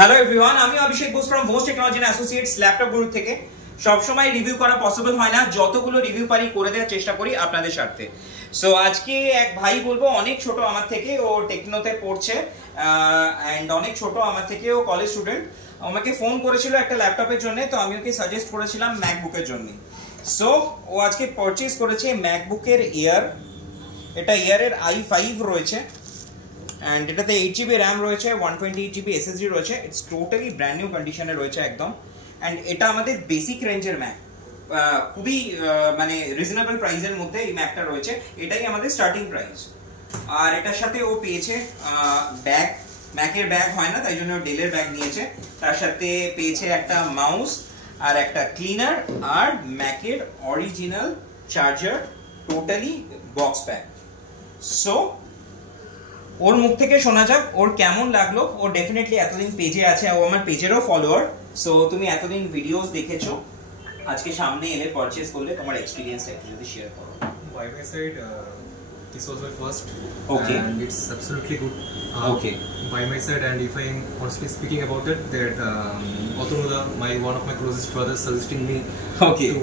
Hello everyone, আমি Abhishek Bose from Bose technology and associates laptop Guru থেকে। সব সময় রিভিউ করা পসিবল হয় না, যতগুলো রিভিউ পারি করে দেওয়ার চেষ্টা করি আপনাদের স্বার্থে। সো আজকে এক ভাই বলবো, অনেক ছোট আমার থেকে, ও টেকনোতে পড়ছে অ্যান্ড অনেক ছোট আমার থেকে, ও কলেজ স্টুডেন্ট। আমাকে ফোন করেছিল একটা ল্যাপটপের জন্য, তো আমি ওকে সাজেস্ট করেছিলাম ম্যাকবুকের জন্য। সো ও আজকে পারচেজ করেছে ম্যাকবুকের এয়ার। এটা এয়ারের i5 রয়েছে and এটাতে 8GB RAM রয়েছে, 128GB SSD রয়েছে। ইটস টোটালি ব্র্যান্ড নিউ কন্ডিশনে রয়েছে একদম। অ্যান্ড এটা আমাদের বেসিক রেঞ্জের ম্যাক, খুবই মানে রিজনেবল প্রাইসের মধ্যে এই ম্যাকটা রয়েছে। এটাই আমাদের স্টার্টিং প্রাইস। আর এটার সাথে ও পেয়েছে ব্যাগ, ম্যাকের ব্যাগ হয় না, তাই জন্য ডেলের ব্যাগ নিয়েছে। তার সাথে পেয়েছে একটা মাউস আর একটা ক্লিনার আর ম্যাকের original charger, totally box pack. So ওর মুখ থেকে শোনা যাক ওর কেমন লাগলো। ও ডেফিনেটলি এতদিন পেজে আছে, ও আমার পেজেরও ফলোয়ার। সো তুমি এতদিন ভিডিওস দেখেছো, আজকে সামনে এলে পারচেজ করলে তোমার এক্সপেরিয়েন্সটা একটু যদি শেয়ার করো। By my side, this was my first, Okay. and it's absolutely good. Okay. By my side, and if I am honestly speaking about it, that Otonoda, one of my closest brothers, suggesting me Okay. to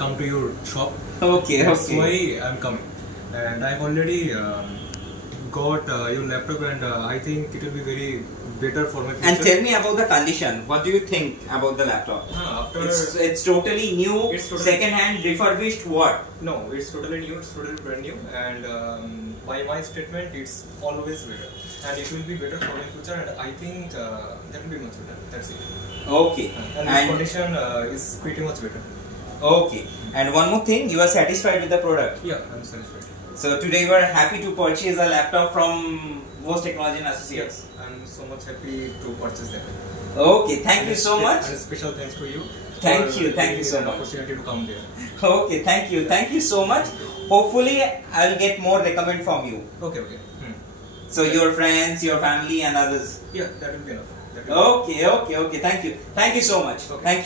come to your shop. Okay, That's okay. why I'm coming, and I've already got your laptop, and I think it will be very better for my future. And tell me about the condition. What do you think about the laptop? After It's totally new, It's totally- second hand, refurbished, what? no, it's totally new. It's totally brand new, and by my statement, it's always better, and it will be better for my future. And I think that will be much better. That's it. Okay. And this condition is pretty much better. Okay. And one more thing, you are satisfied with the product? Yeah, I'm satisfied. So today you are happy to purchase a laptop from Voice Technology and Associates? Yes, I'm so much happy to purchase that. Okay, thank you so much. And a special thanks to you. Thank for you giving me so an much. opportunity to come there. Okay, thank you so much. Hopefully I'll get more recommend from you. Okay. So your friends, your family and others. Yeah, that will be enough. That will be Okay, thank you so much. Okay. Thank you.